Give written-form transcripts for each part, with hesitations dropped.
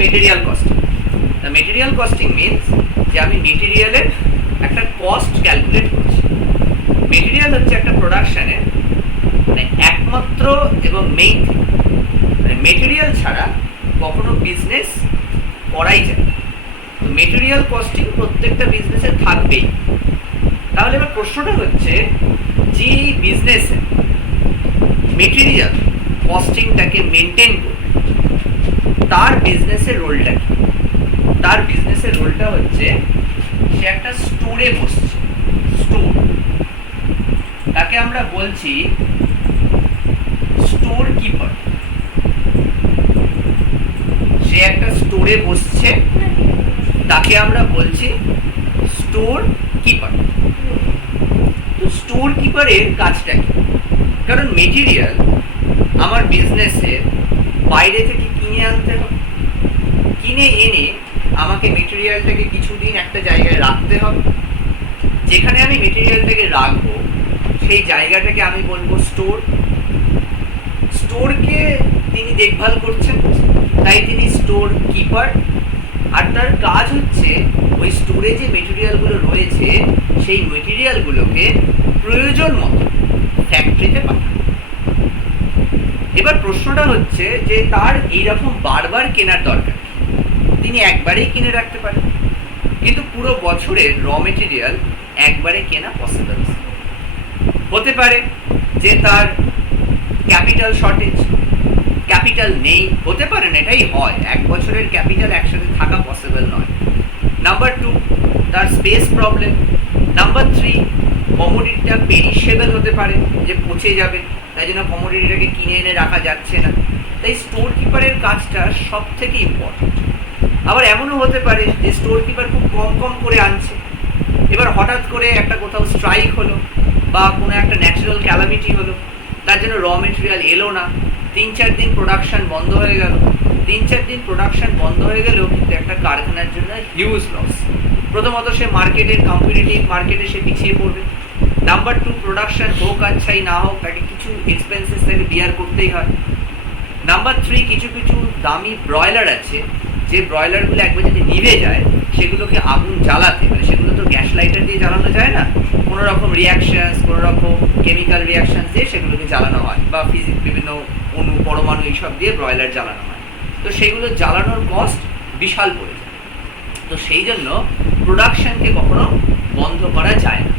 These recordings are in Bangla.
Material costing. The material costing means যে আমি মেটেরিয়ালের একটা কস্ট ক্যালকুলেট করছি। মেটেরিয়াল হচ্ছে একটা প্রোডাকশনের মানে একমাত্র এবং মেইন, মানে মেটেরিয়াল ছাড়া কখনো বিজনেস করাই যায়। তো মেটেরিয়াল কস্টিং প্রত্যেকটা বিজনেসে থাকবেই। তাহলে এবার প্রশ্নটা হচ্ছে যে বিজনেসে মেটেরিয়াল কস্টিংটাকে মেনটেন করবে তার বিজনেসের রোলটা কি? তার বিজনেসের রোলটা হচ্ছে সে একটা স্টোরে বসছে। স্টোর, তাকে আমরা বলছি স্টোর কিপার। সে একটা স্টোরে বসছে, তাকে আমরা বলছি স্টোর কিপার। তো স্টোর কিপারের কাজটা কি? কারণ মেটেরিয়াল আমার বিজনেসে বাইরে থেকে কিনে আনতে হবে, কিনে এনে আমাকে মেটেরিয়ালটাকে কিছুদিন একটা জায়গায় রাখতে হবে। যেখানে আমি মেটেরিয়ালটাকে রাখবো সেই জায়গাটাকে আমি বলবো স্টোর। স্টোরকে তিনি দেখভাল করছেন, তাই তিনি স্টোর কিপার। আর তার কাজ হচ্ছে ওই স্টোরে যে মেটেরিয়ালগুলো রয়েছে সেই মেটেরিয়ালগুলোকে প্রয়োজন মতো ফ্যাক্টরিতে পাঠানো। এবার প্রশ্নটা হচ্ছে যে তার এইরকম বারবার কেনার দরকার, তিনি একবারেই কিনে রাখতে পারেন, কিন্তু পুরো বছরের র মেটেরিয়াল একবারে কেনা পসিবল হতে পারে। যে তার ক্যাপিটাল শর্টেজ, ক্যাপিটাল নেই, হতে পারে না, এটাই হয়, এক বছরের ক্যাপিটাল একসাথে থাকা পসিবল নয়। নাম্বার 2, তার স্পেস প্রবলেম। নাম্বার 3, কমোডিটিটা পেরিশেবল হতে পারে, যে পচে যাবে, তাই জন্য কমোডিটিটাকে কিনে এনে রাখা যাচ্ছে না। তাই স্টোর কিপারের কাজটা সব থেকে ইম্পর্টেন্ট। আবার এমনও হতে পারে যে স্টোর কিপার খুব কম কম করে আনছে, এবার হঠাৎ করে একটা কোথাও স্ট্রাইক হলো বা কোনো একটা ন্যাচারাল ক্যালামিটি হলো, তার জন্য র মেটেরিয়াল এলো না, 3-4 দিন প্রোডাকশন বন্ধ হয়ে গেল। 3-4 দিন প্রোডাকশন বন্ধ হয়ে গেলেও কিন্তু একটা কারখানার জন্য হিউজ লস। প্রথমত সে মার্কেটের কম্পিটিটিভ মার্কেটে সে পিছিয়ে পড়বে। নাম্বার 2, প্রোডাকশন হোক আচ্ছাই না হোক তাকে কিছু এক্সপেন্সেস তাকে বিয়ার করতেই হয়। নাম্বার 3, কিছু কিছু দামি ব্রয়লার আছে যে ব্রয়লারগুলো একবার যদি নিভে যায় সেগুলোকে আগুন জ্বালাতে, মানে সেগুলো তো গ্যাস লাইটার দিয়ে জ্বালানো যায় না, কোনো রকম রিয়াকশানস, কোনো রকম কেমিক্যাল রিয়াকশান দিয়ে সেগুলোকে জ্বালানো হয়, বা ফিজিক্স বিভিন্ন অণু পরমাণু এইসব দিয়ে ব্রয়লার জ্বালানো হয়। তো সেগুলো জ্বালানোর কস্ট বিশাল পড়ে যায়। তো সেই জন্য প্রোডাকশনকে কখনো বন্ধ করা যায় না।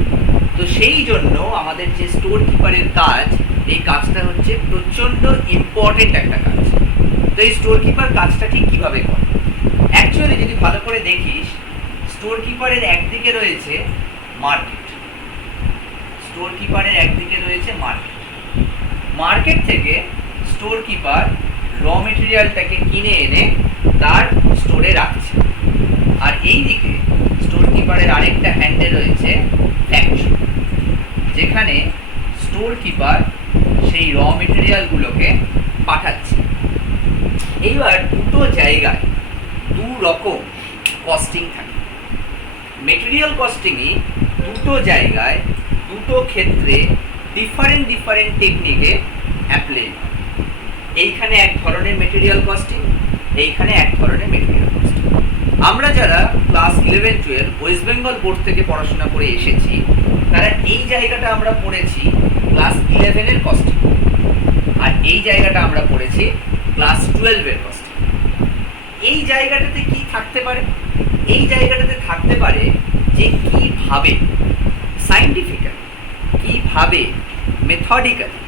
তো সেই জন্য আমাদের যে স্টোর কিপারের কাজ, এই কাজটা হচ্ছে প্রচণ্ড ইম্পর্টেন্ট একটা কাজ। তো এই স্টোর কিপার কাজটা ঠিক কীভাবে করে? অ্যাকচুয়ালি যদি ভালো করে দেখিস, স্টোর কিপারের একদিকে রয়েছে মার্কেট। স্টোর কিপারের একদিকে রয়েছে মার্কেট। মার্কেট থেকে স্টোর কিপার র মেটেরিয়ালটাকে কিনে এনে তার স্টোরে রাখছে। আর এই দিকে স্টোর কিপারের আরেকটা হ্যান্ডে রয়েছে ফ্যাক্টরি, যেখানে স্টোর কিপার সেই র মেটেরিয়ালগুলোকে পাঠাচ্ছে। এইবার দুটো জায়গায় দু রকম কস্টিং থাকে। মেটেরিয়াল কস্টিংই দুটো জায়গায় দুটো ক্ষেত্রে ডিফারেন্ট ডিফারেন্ট টেকনিকে অ্যাপ্লাই হয়। এইখানে এক ধরনের মেটেরিয়াল কস্টিং, এইখানে এক ধরনের মেটেরিয়াল কস্টিং। আমরা যারা ক্লাস 11-12 ওয়েস্ট বেঙ্গল বোর্ড থেকে পড়াশোনা করে এসেছি, তারা এই জায়গাটা আমরা পড়েছি ক্লাস 11-এর কস্টিং, আর এই জায়গাটা আমরা পড়েছি ক্লাস 12-এর কস্টিং। এই জায়গাটাতে কি থাকতে পারে? এই জায়গাটাতে থাকতে পারে যে কিভাবে সায়েন্টিফিক্যালি, কিভাবে মেথডিক্যালি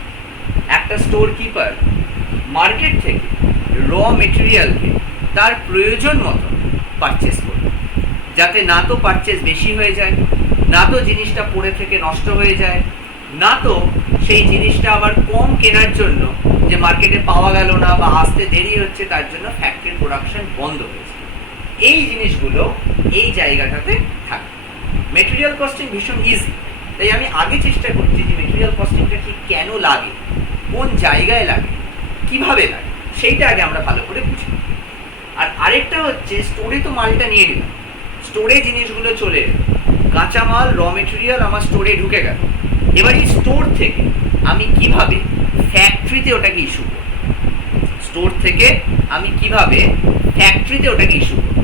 একটা স্টোর কিপার মার্কেট থেকে র মেটেরিয়ালকে তার প্রয়োজন মতো পারচেস করবে, যাতে না তো পারচেস বেশি হয়ে যায়, না তো জিনিসটা পড়ে থেকে নষ্ট হয়ে যায়, না তো সেই জিনিসটা আবার কম কেনার জন্য যে মার্কেটে পাওয়া গেল না বা আসতে দেরি হচ্ছে তার জন্য ফ্যাক্টরি প্রোডাকশন বন্ধ হয়েছে। এই জিনিসগুলো এই জায়গাটাতে থাকে। মেটেরিয়াল কস্টিং ভীষণ ইজি, তাই আমি আগে চেষ্টা করছি যে মেটেরিয়াল কস্টিংটা ঠিক কেন লাগে, কোন জায়গায় লাগে, কিভাবে লাগে, সেইটা আগে আমরা ভালো করে বুঝি। আর আরেকটা হচ্ছে স্টোরে তো মালটা নিয়ে নিলাম, স্টোরে জিনিসগুলো চলে এলো, কাঁচামাল র মেটেরিয়াল আমার স্টোরে ঢুকে গেল। এবার এই স্টোর থেকে আমি কিভাবে ফ্যাক্টরিতে ওটাকে ইস্যু করব, স্টোর থেকে আমি কিভাবে ফ্যাক্টরিতে ওটাকে ইস্যু করব।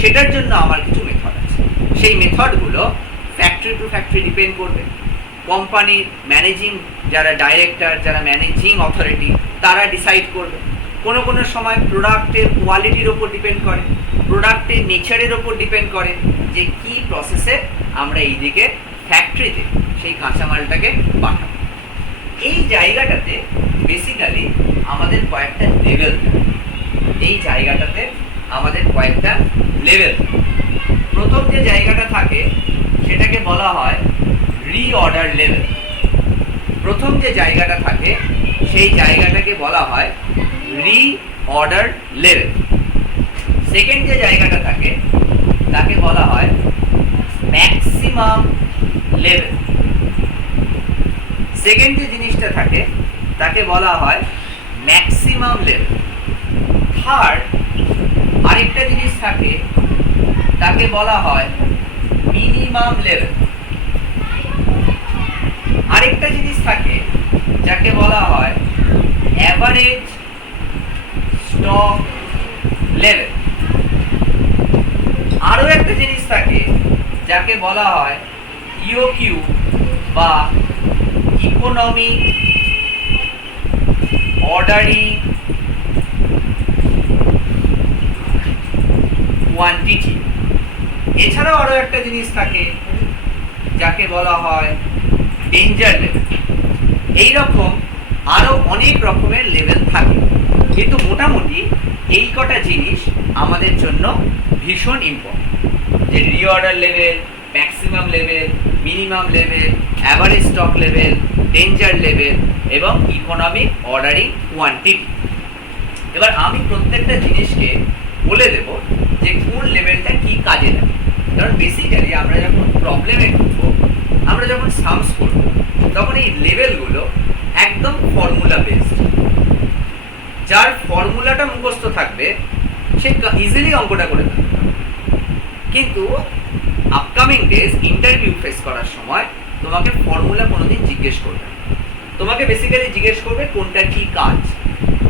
সেটার জন্য আমার কিছু মেথড আছে। সেই মেথডগুলো ফ্যাক্টরি টু ফ্যাক্টরি ডিপেন্ড করবে। কোম্পানির ম্যানেজিং যারা ডাইরেক্টর, যারা ম্যানেজিং অথরিটি, তারা ডিসাইড করবে। কোনো কোনো সময় প্রোডাক্টের কোয়ালিটির ওপর ডিপেন্ড করে, প্রোডাক্টের নেচারের ওপর ডিপেন্ড করে যে কী প্রসেসে আমরা এইদিকে ফ্যাক্টরিতে সেই কাঁচামালটাকে পাঠাবো। এই জায়গাটাতে বেসিক্যালি আমাদের কয়েকটা লেভেল, এই জায়গাটাতে আমাদের কয়েকটা লেভেল। প্রথম যে জায়গাটা থাকে সেটাকে বলা হয় রিঅর্ডার লেভেল। প্রথম যে জায়গাটা থাকে সেই জায়গাটাকে বলা হয় রিঅর্ডার লেভেল। সেকেন্ড যে জায়গাটা থাকে তাকে বলা হয় ম্যাক্সিমাম লেভেল। সেকেন্ড যে জিনিসটা থাকে তাকে বলা হয় ম্যাক্সিমাম লেভেল। থার্ড আরেকটা জিনিস থাকে তাকে বলা হয় মিনিমাম লেভেল। আরেকটা জিনিস থাকে যাকে বলা হয় অ্যাভারেজ স্টক লেভেল। আরো একটা জিনিস থাকে যাকে বলা হয় ইওকিউ বা ইকোনমি অর্ডারিং কোয়ান্টিটি। এছাড়াও আরো একটা জিনিস থাকে যাকে বলা হয় ডেঞ্জার লেভেল। এইরকম আরো অনেক রকমের লেভেল থাকে, কিন্তু মোটামুটি এই কটা জিনিস আমাদের জন্য ভীষণ ইম্পর্টেন্ট, যে reorder level, maximum level, minimum level, average stock level, danger level এবং ইকোনমিক অর্ডারিং কোয়ান্টিটি। এবার আমি প্রত্যেকটা জিনিসকে বলে দেব যে কোন লেভেলটা কি কাজে লাগে। কারণ বেসিক্যালি আমরা যখন প্রবলেমে ঢুকবো, আমরা যখন সামস করবো, তখন এই লেভেলগুলো একদম ফর্মুলা বেসড। যার ফর্মুলাটা মুখস্থ থাকবে সে ইজিলি অঙ্কটা করে ফেলবে। কিন্তু আপকামিং ডেজ ইন্টারভিউ ফেস করার সময় তোমাকে ফর্মুলা কোনোদিন জিজ্ঞেস করবে, তোমাকে বেসিক্যালি জিজ্ঞেস করবে কোনটা কি কাজ।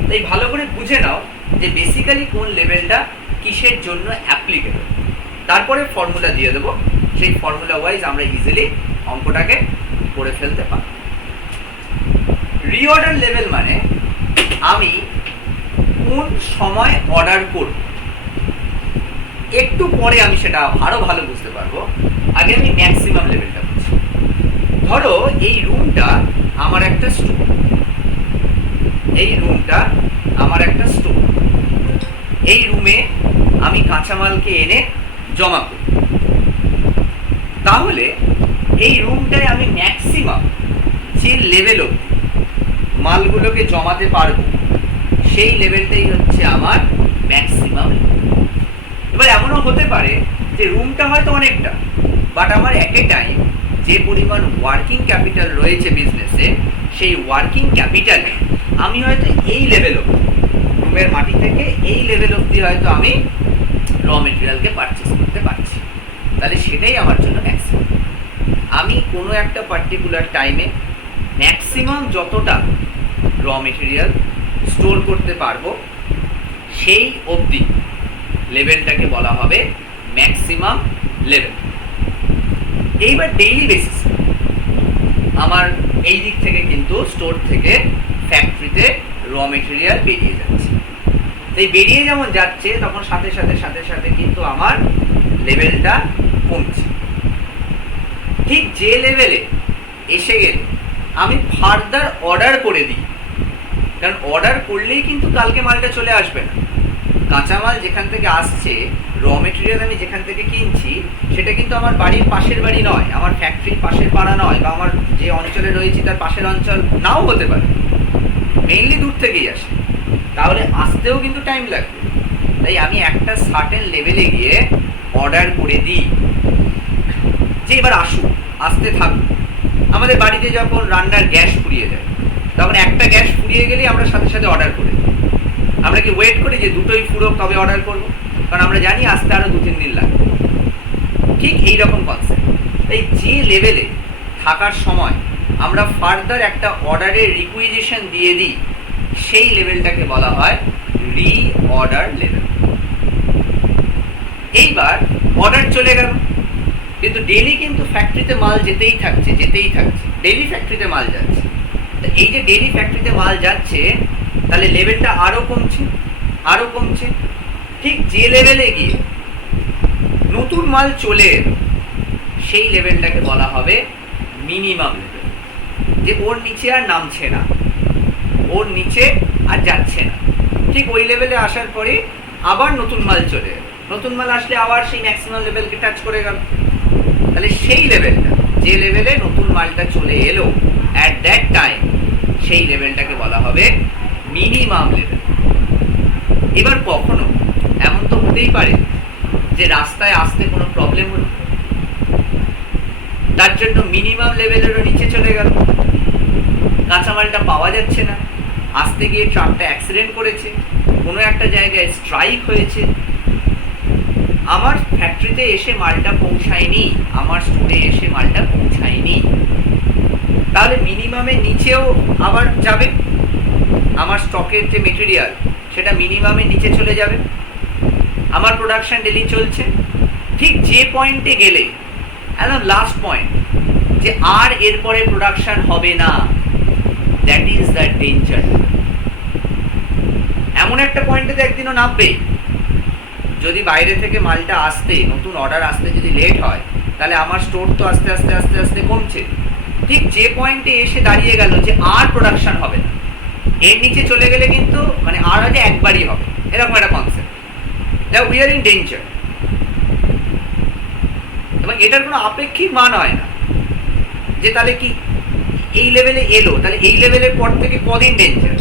তাই ভালো করে বুঝে নাও যে বেসিক্যালি কোন লেভেলটা কিসের জন্য অ্যাপ্লিকেবল। তারপরে ফর্মুলা দিয়ে দেবো, সেই ফর্মুলা ওয়াইজ আমরা ইজিলি অঙ্কটাকে করে ফেলতে পারি। রিঅর্ডার লেভেল মানে আমি কোন সময় অর্ডার করব। একটু পরে আমি সেটা আরো ভালো বুঝতে পারবো। আগে আমি ম্যাক্সিমাম লেভেলটা বুঝি। ধরো এই রুমটা আমার একটা স্টোর, এই রুমটা আমার একটা স্টোর। এই রুমে আমি কাঁচামালকে এনে জমা করি। তাহলে এই রুমটায় আমি ম্যাক্সিমাম যে লেভেল অবধি মালগুলোকে জমাতে পারবো, সেই লেভেলটাই হচ্ছে আমার ম্যাক্সিমাম। এবার এমনও হতে পারে যে রুমটা হয়তো অনেকটা, বাট আমার এট এ টাইম যে পরিমাণ ওয়ার্কিং ক্যাপিটাল রয়েছে বিজনেসে, সেই ওয়ার্কিং ক্যাপিটালে আমি হয়তো এই লেভেল অবধি, রুমের মাটি থেকে এই লেভেল অবধি হয়তো আমি র মেটেরিয়ালকে পারচেস করতে পারছি। তাহলে সেটাই আমার জন্য ম্যাক্সিমাম। আমি কোনো একটা পার্টিকুলার টাইমে ম্যাক্সিমাম যতটা র মেটেরিয়াল স্টোর করতে পারবো, সেই অবধি লেভেলটাকে বলা হবে ম্যাক্সিমাম লেভেল। এইবার ডেইলি বেসিস আমার এই দিক থেকে কিন্তু স্টোর থেকে ফ্যাক্টরিতে র মেটেরিয়াল বেরিয়ে যাচ্ছে। এই বেরিয়ে যেমন যাচ্ছে তখন সাথে সাথে সাথে সাথে কিন্তু আমার লেভেলটা কমছে। ঠিক যে লেভেলে এসে গেলে আমি ফার্দার অর্ডার করে দিই, কারণ অর্ডার করলেই কিন্তু কালকে মালটা চলে আসবে না। কাঁচামাল যেখান থেকে আসছে, র মেটেরিয়াল আমি যেখান থেকে কিনছি, সেটা কিন্তু আমার বাড়ির পাশের বাড়ি নয়, আমার ফ্যাক্টরির পাশের পাড়া নয়, বা আমার যে অঞ্চলে রয়েছে তার পাশের অঞ্চল নাও হতে পারে, মেইনলি দূর থেকেই আসে। তাহলে আসতেও কিন্তু টাইম লাগবে। তাই আমি একটা সার্টেন লেভেলে গিয়ে অর্ডার করে দিই যে এবার আসুক, আসতে থাকুক। আমাদের বাড়িতে যখন রান্নার গ্যাস ফুরিয়ে যায়, তখন একটা গ্যাস ফুরিয়ে গেলেই আমরা সাথে সাথে অর্ডার করে দিই। আমরা কি ওয়েট করি যে দুটোই ফুরোক তবে অর্ডার করবো? কারণ আমরা জানি আসতে আরো 2-3 দিন লাগবে। ঠিক এইরকম কনসেপ্ট। তাই যে লেভেলে থাকার সময় আমরা ফার্দার একটা অর্ডারের রিকুইজিশন দিয়ে দিই, সেই লেভেলটাকে বলা হয় রি অর্ডার লেভেল। এইবার অর্ডার চলে গেল, কিন্তু ডেলি কিন্তু ফ্যাক্টরিতে মাল যেতেই থাকছে, ডেলি ফ্যাক্টরিতে মাল যাচ্ছে। তো এই যে ডেলি ফ্যাক্টরিতে মাল যাচ্ছে, তাহলে লেভেলটা আরো কমছে। ঠিক যে লেভেলে গিয়ে নতুন মাল চলে এলো, সেই লেভেলটাকে বলা হবে মিনিমাম লেভেল, যে ওর নিচে আর নামছে না, ওর নিচে আর যাচ্ছে না। ঠিক ওই লেভেলে আসার পরে আবার নতুন মাল চলে এলো, নতুন মাল আসলে আবার সেই ম্যাক্সিমাম লেভেলকে টাচ করে গেল। তাহলে সেই লেভেলটা, যে লেভেলে নতুন মালটা চলে এলো অ্যাট দ্যাট টাইম, সেই লেভেলটাকে বলা হবে মিনিমাম লেভেল। এবার কখনো এমন তো হতেই পারে যে রাস্তায় আসতে কোনো প্রবলেম হলো, তার জন্য মিনিমাম লেভেলেরও নিচে চলে গেল, কাঁচামালটা পাওয়া যাচ্ছে না, আসতে গিয়ে ট্রাকটা অ্যাক্সিডেন্ট করেছে, কোনো একটা জায়গায় স্ট্রাইক হয়েছে, আমার ফ্যাক্টরিতে এসে মালটা পৌঁছায়নি, আমার স্টোরে এসে মালটা পৌঁছায়নি, তাহলে মিনিমামের নিচেও আবার যাবে, আমার স্টকের যে মেটেরিয়াল সেটা মিনিমামের নিচে চলে যাবে। আমার প্রোডাকশন ডেলি চলছে, ঠিক যে পয়েন্টে গেলে একদম লাস্ট পয়েন্ট, যে আর এরপরে প্রোডাকশন হবে না, দ্যাট ইজ দ্য ডেঞ্জার। এমন একটা পয়েন্টে তো একদিনও নামবে, যদি বাইরে থেকে মালটা আসতে, নতুন অর্ডার আসতে যদি লেট হয়, তাহলে আমার স্টোর তো আস্তে আস্তে আস্তে আস্তে কমছে। ঠিক যে পয়েন্টে এসে দাঁড়িয়ে গেল যে আর প্রোডাকশন হবে না, এর নিচে চলে গেলে কিন্তু মানে আর হয়তো একবারই হবে, এরকম একটা concept, that we are in danger. এবং এটার কোনো আপেক্ষিক মান হয় না যে তাহলে কি এই লেভেলে এলো, তাহলে এই লেভেলের পর থেকে কদিন ডেঞ্জার,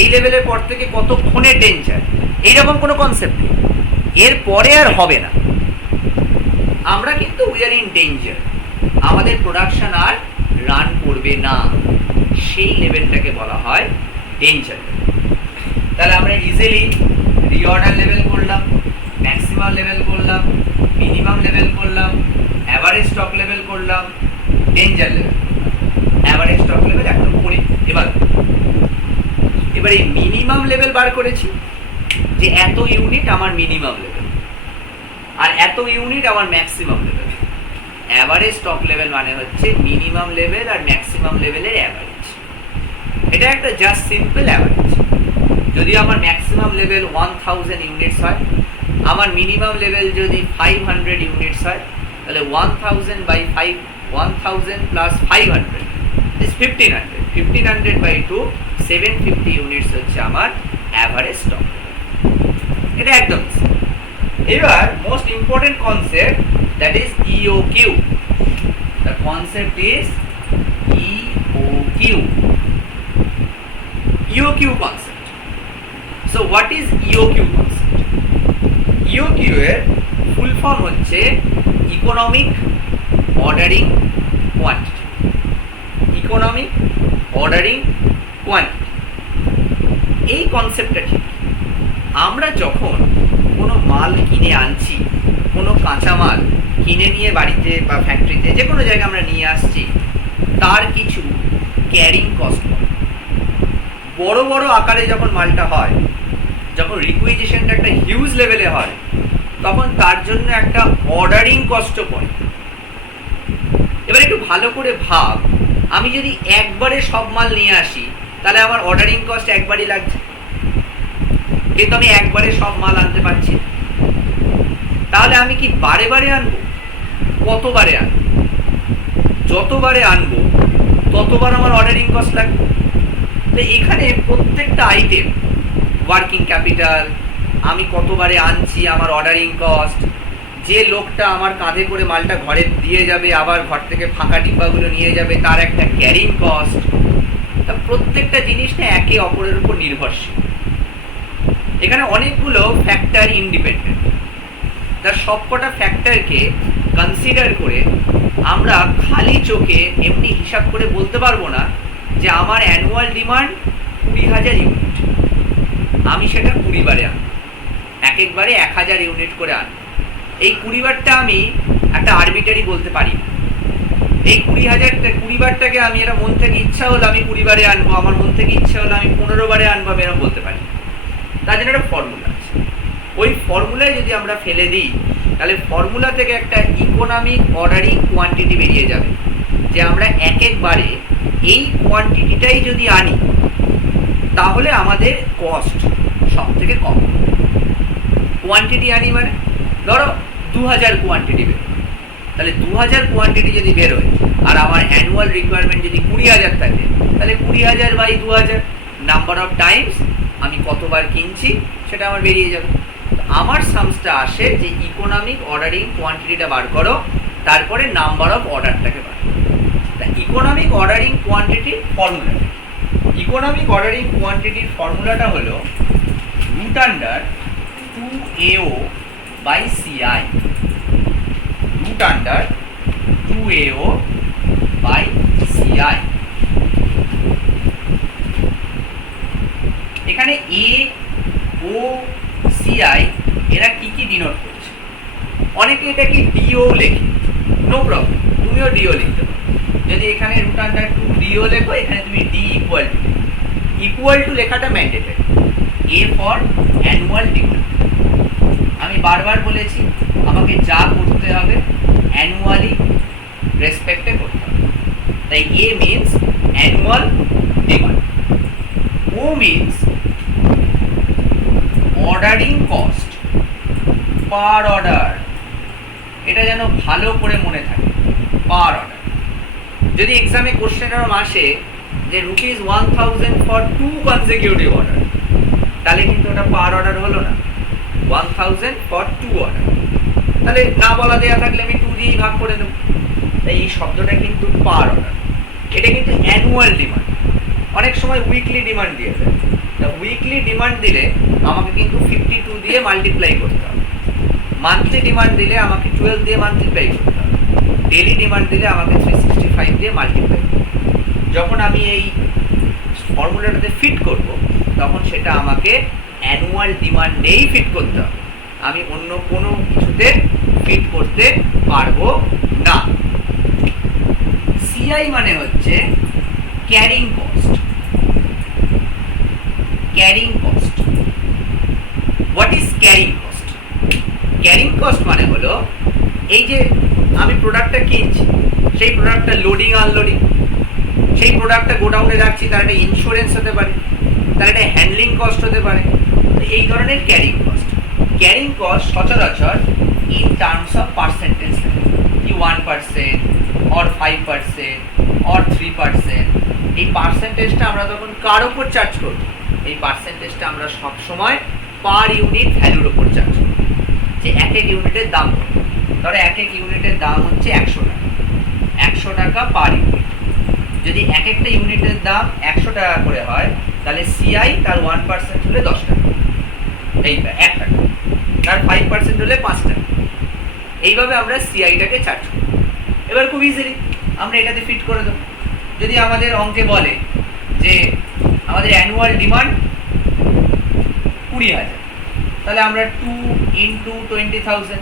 এই লেভেলের পর থেকে কতক্ষণের ডেঞ্জার, এইরকম কোনো কনসেপ্ট নেই, এর পরে আর হবে না। আমরা কিন্তু উই আর ইন ডেঞ্জার, আমাদের প্রোডাকশন আর রান করবে না, সেই লেভেলটাকে বলা হয় ডেঞ্জার। তাহলে আমরা ইজিলি রিঅর্ডার লেভেল করলাম, ম্যাক্সিমাম লেভেল করলাম, মিনিমাম লেভেল করলাম, অ্যাভারেজ স্টক লেভেল করলাম, danger level. Average stock level একদম করে এবার এই মিনিমাম লেভেল বার করেছি, যে এত ইউনিট আমার মিনিমাম লেভেল আর এত ইউনিট আমার maximum level. Average stock level মানে হচ্ছে মিনিমাম লেভেল আর ম্যাক্সিমাম লেভেলের অ্যাভারেজ। এটা একটা জাস্ট সিম্পল অ্যাভারেজ। যদি আমার ম্যাক্সিমাম লেভেল 1000 ইউনিটস হয়, আমার মিনিমাম লেভেল যদি 500 ইউনিটস হয়, তাহলে 1000 by 5, 1000 plus 500 is 1500, 1500 by 2, 750 units হচ্ছে আমার অ্যাভারেজ স্টক। এটা একদম। এবার most important concept, that is EOQ. The concept is EOQ. EOQ concept. So what is EOQ concept? EOQ এর ফুল ফর্ম হচ্ছে economic ordering quantity. Economic ordering quantity, এই কনসেপ্টটা ঠিক। আমরা যখন কোনো মাল কিনে আনছি, কোনো কাঁচামাল কিনে নিয়ে বাড়িতে বা ফ্যাক্টরিতে যে কোনো জায়গায় আমরা নিয়ে আসছি, তার কিছু ক্যারিং কস্ট হয়। বড় বড় আকারে যখন মালটা হয়, যখন রিকুইজিশনটা একটা হিউজ লেভেলে হয়, তখন তার জন্য একটা অর্ডারিং কস্টও পড়ে। এবার একটু ভালো করে ভাব, আমি যদি একবারে সব মাল নিয়ে আসি, তাহলে আমার অর্ডারিং কস্ট একবারই লাগছে, কিন্তু আমি একবারে সব মাল আনতে পারছি না। তাহলে আমি কি বারে বারে আনবো? কতবারে আনবো? যতবারে আনবো ততবার আমার অর্ডারিং কস্ট লাগবে। তো এখানে প্রত্যেকটা আইটেম, ওয়ার্কিং ক্যাপিটাল, আমি কতবারে আনছি, আমার অর্ডারিং কস্ট, যে লোকটা আমার কাঁধে করে মালটা ঘরে দিয়ে যাবে, আবার ঘর থেকে ফাঁকা ডিব্বাগুলো নিয়ে যাবে, তার একটা ক্যারিং কস্ট। তা প্রত্যেকটা জিনিসটা একে অপরের উপর নির্ভরশীল। এখানে অনেকগুলো ফ্যাক্টর ইন্ডিপেন্ডেন্ট, তার সবকটা ফ্যাক্টরকে কনসিডার করে আমরা খালি চোখে এমনি হিসাব করে বলতে পারবো না যে আমার অ্যানুয়াল ডিমান্ড 20,000 ইউনিট, আমি সেটা 20 বারে আনবো, এক একবারে 1000 ইউনিট করে আনবো। এই 20 বারটা আমি একটা আরবিটারি বলতে পারি না। এই 20 বারটাকে আমি এটা মন থেকে ইচ্ছা হলো আমি 20 বারে আনবো, আমার মন থেকে ইচ্ছা হলো আমি 15 বারে আনবো, আমি এরকম বলতে পারি। তার জন্য একটা ফর্মুলা আছে। ওই ফর্মুলায় যদি আমরা ফেলে দিই, তাহলে ফর্মুলা থেকে একটা ইকোনমিক অর্ডারিং কোয়ান্টিটি বেরিয়ে যাবে, যে আমরা এক একবারে এই কোয়ান্টিটিটাই যদি আনি তাহলে আমাদের কস্ট সব থেকে কম। কোয়ান্টিটি আনি মানে ধরো 2000 কোয়ান্টিটি বেরোয়, তাহলে 2000 কোয়ান্টিটি যদি বেরোয় আর আমার অ্যানুয়াল রিকোয়ারমেন্ট যদি 20000 থাকে, তাহলে 20000 বাই 2000 নাম্বার অফ টাইমস আমি কতবার কিনছি সেটা আমার বেরিয়ে যাবে। আমার সামসটা আসে যে ইকোনমিক অর্ডারিং কোয়ান্টিটিটা বার করো, তারপরে নাম্বার অফ অর্ডারটাকে বার করো। তা ইকোনমিক অর্ডারিং কোয়ান্টিটির ফর্মুলা, ইকোনমিক অর্ডারিং কোয়ান্টিটির ফর্মুলাটা হলো root under 2AO by CI, root under 2AO by CI। এখানে A O CI এরা কি কি ডিনোট করছে? অনেকে এটাকে DO লেখে, নো প্রবলেম, তুমিও DO লিখতে পারো। যদি এখানে রুট আন্ডার 2DO লেখো, এখানে তুমি D ইকুয়াল টু লেখাটা mandatory. A for annual demand. আমি বারবার বলেছি আমাকে যা করতে হবে অ্যানুয়ালি রেসপেক্টে করতে হবে। তাই A means annual demand, O means ordering cost per order. এটা যেন ভালো করে মনে থাকে, পার অর্ডার। যদি এক্সামে কোশ্চেন এরকম আসে যে ₹1000 ফর 2 কনসিকিউটিভ অর্ডার, তাহলে কিন্তু ওটা পার অর্ডার হলো না, 1000 ফর 2 অর্ডার। তাহলে না বলা দেওয়া থাকলে আমি 2 দিয়েই ভাগ করে দেবো। তাই এই শব্দটা কিন্তু পার অর্ডার। এটা কিন্তু অ্যানুয়াল ডিমান্ড। অনেক সময় উইকলি ডিমান্ড দিয়ে দেয়, তা উইকলি ডিমান্ড দিলে আমাকে কিন্তু 52 দিয়ে মাল্টিপ্লাই করতে হবে। মান্থলি ডিমান্ড দিলে আমাকে 12 দিয়ে মাল্টিপ্লাই করতে হবে। ডেলি ডিমান্ড দিলে আমাকে 365 দিয়ে মাল্টিপ্লাই করতে হবে। যখন আমি এই ফর্মুলাটাতে ফিট করব, তখন সেটা আমাকে অ্যানুয়াল ডিমান্ডেই ফিট করতে হবে, আমি অন্য কোনো কিছুতে ফিট করতে পারবো না। CI মানে হচ্ছে carrying cost. Carrying cost, what is carrying cost? Carrying cost মানে হলো এই যে আমি প্রোডাক্টটা কিনছি, সেই প্রোডাক্টটা লোডিং আনলোডিং, সেই প্রোডাক্টটা গোডাউনে রাখছি, তার একটা ইন্স্যুরেন্স হতে পারে, তার একটা হ্যান্ডলিং কস্ট হতে পারে, এই ধরনের ক্যারিং কস্ট। ক্যারিং কস্ট সচরাচর ইন টার্মস অফ পার্সেন্টেজ, কি 1% অর 5% অর 3%। এই পার্সেন্টেজটা আমরা তখন কার ওপর চার্জ করব? এই পার্সেন্টেজটা আমরা সবসময় পার ইউনিট ভ্যালুর ওপর চার্জ করব, যে এক এক ইউনিটের দাম কত। ধরো এক এক ইউনিটের দাম হচ্ছে 100 টাকা, 100 টাকা পার ইউনিট। যদি এক একটা ইউনিটের দাম 100 টাকা করে হয়, তাহলে CI তার 1% হলে 10 টাকা, এই 1 টাকা, তার 5% হলে 5 টাকা। এইভাবে আমরা CIটাকে চার্জ করি। এবার খুব ইজিলি আমরা এটাতে ফিট করে দেবো। যদি আমাদের অঙ্কে বলে যে আমাদের অ্যানুয়াল ডিমান্ড 20,000, তাহলে আমরা 2 × 20,000।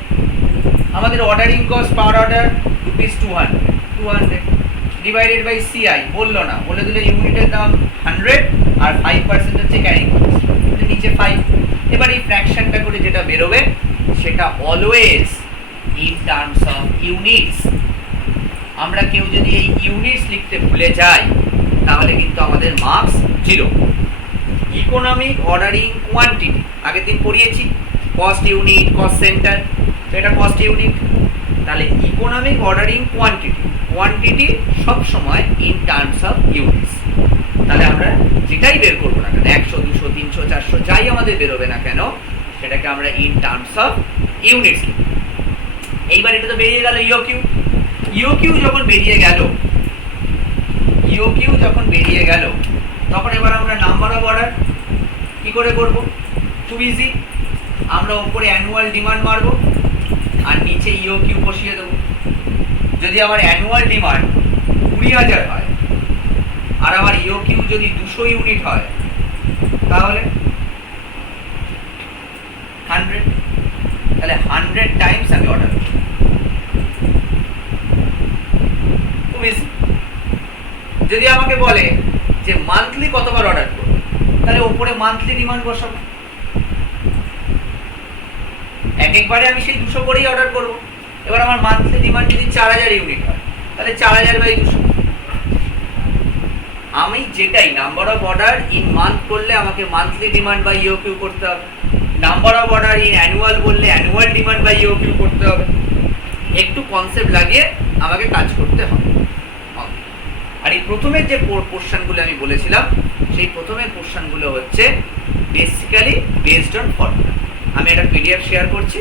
আমাদের ordering cost per order ₹200 divided by CI। বললো না, বলে দিলে ইউনিটের দাম 100 আর 5% হচ্ছে ক্যারিং কস্ট, নিচে 5। এবার এই ফ্র্যাকশনটা করে যেটা বেরোবে সেটা always in terms of units. আমরা কেউ যদি এই ইউনিটস লিখতে ভুলে যাই তাহলে কিন্তু আমাদের মার্কস 0। ইকোনমিক অর্ডারিং কোয়ান্টিটি আগের দিন পড়িয়েছি, কস্ট ইউনিট, কস্ট সেন্টার, তো এটা কস্ট ইউনিট। তাহলে ইকোনমিক অর্ডারিং কোয়ান্টিটি, কোয়ান্টিটি সবসময় ইন টার্মস অফ ইউনিটস। তাহলে আমরা যেটাই বের করবো না কেন, 100, 200, 300, 400 যাই আমাদের বেরোবে না কেন, সেটাকে আমরা ইন টার্মস অফ ইউনিটস লিখব। এইবার এটা তো বেরিয়ে গেল ইওকিউ। ইওকিউ যখন বেরিয়ে গেল, ইওকিউ যখন বেরিয়ে গেল, তখন এবার আমরা নাম্বার অফ অর্ডার কি করে করব? খুব ইজি, আমরা উপরে অ্যানুয়াল ডিমান্ড মারব আর নিচে ইওকিউ বসিয়ে দেবো। যদি আমার অ্যানুয়াল ডিমান্ড 20,000 হয় আর আমার ইওকিউ যদি 200 ইউনিট হয়, তাহলে 100, তাহলে 100 টাইমস আমি অর্ডার করব। খুব ইজি। যদি আমাকে বলে যে মান্থলি কতবার অর্ডার করব, তাহলে উপরে মান্থলি ডিমান্ড বসাবো। একবারে আমি সেই 200 করেই অর্ডার করবো। এবার আমার মান্থলি ডিমান্ড যদি 4000 ইউনিট হয়, তাহলে 4000/200। আমি যেটাই number of order in month করলে আমাকে মান্থলি ডিমান্ড বাই ইওকিউ করতে হবে, number of order in annual বললে অ্যানুয়াল ডিমান্ড বাই ইওকিউ করতে হবে। একটু কনসেপ্ট লাগিয়ে আমাকে কাজ করতে হবে। আর এই প্রথমের যে পোর্শনগুলো আমি বলেছিলাম, সেই প্রথমের পোর্শনগুলো হচ্ছে বেসিক্যালি বেসড অন ফর্মুলা। আমি একটা পিডিএফ শেয়ার করছি,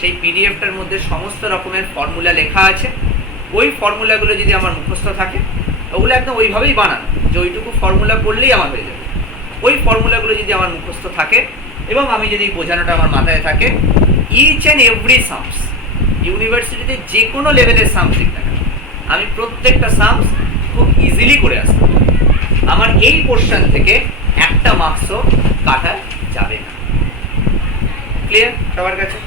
সেই পিডিএফটার মধ্যে সমস্ত রকমের ফর্মুলা লেখা আছে। ওই ফর্মুলাগুলো যদি আমার মুখস্থ থাকে, ওগুলো একদম ওইভাবেই বানানো যে ওইটুকু ফর্মুলা পড়লেই আমার হয়ে যাবে। ওই ফর্মুলাগুলো যদি আমার মুখস্থ থাকে এবং আমি যদি বোঝানোটা আমার মাথায় থাকে, ইচ অ্যান্ড এভরি সামস, ইউনিভার্সিটিতে যে কোনো লেভেলের সামস লিখ না কেন, আমি প্রত্যেকটা সামস খুব ইজিলি করে আসতে পারি। আমার এই পোর্শন থেকে একটা মার্কসও কাটা যাবে না। ক্লিয়ার সবার কাছে?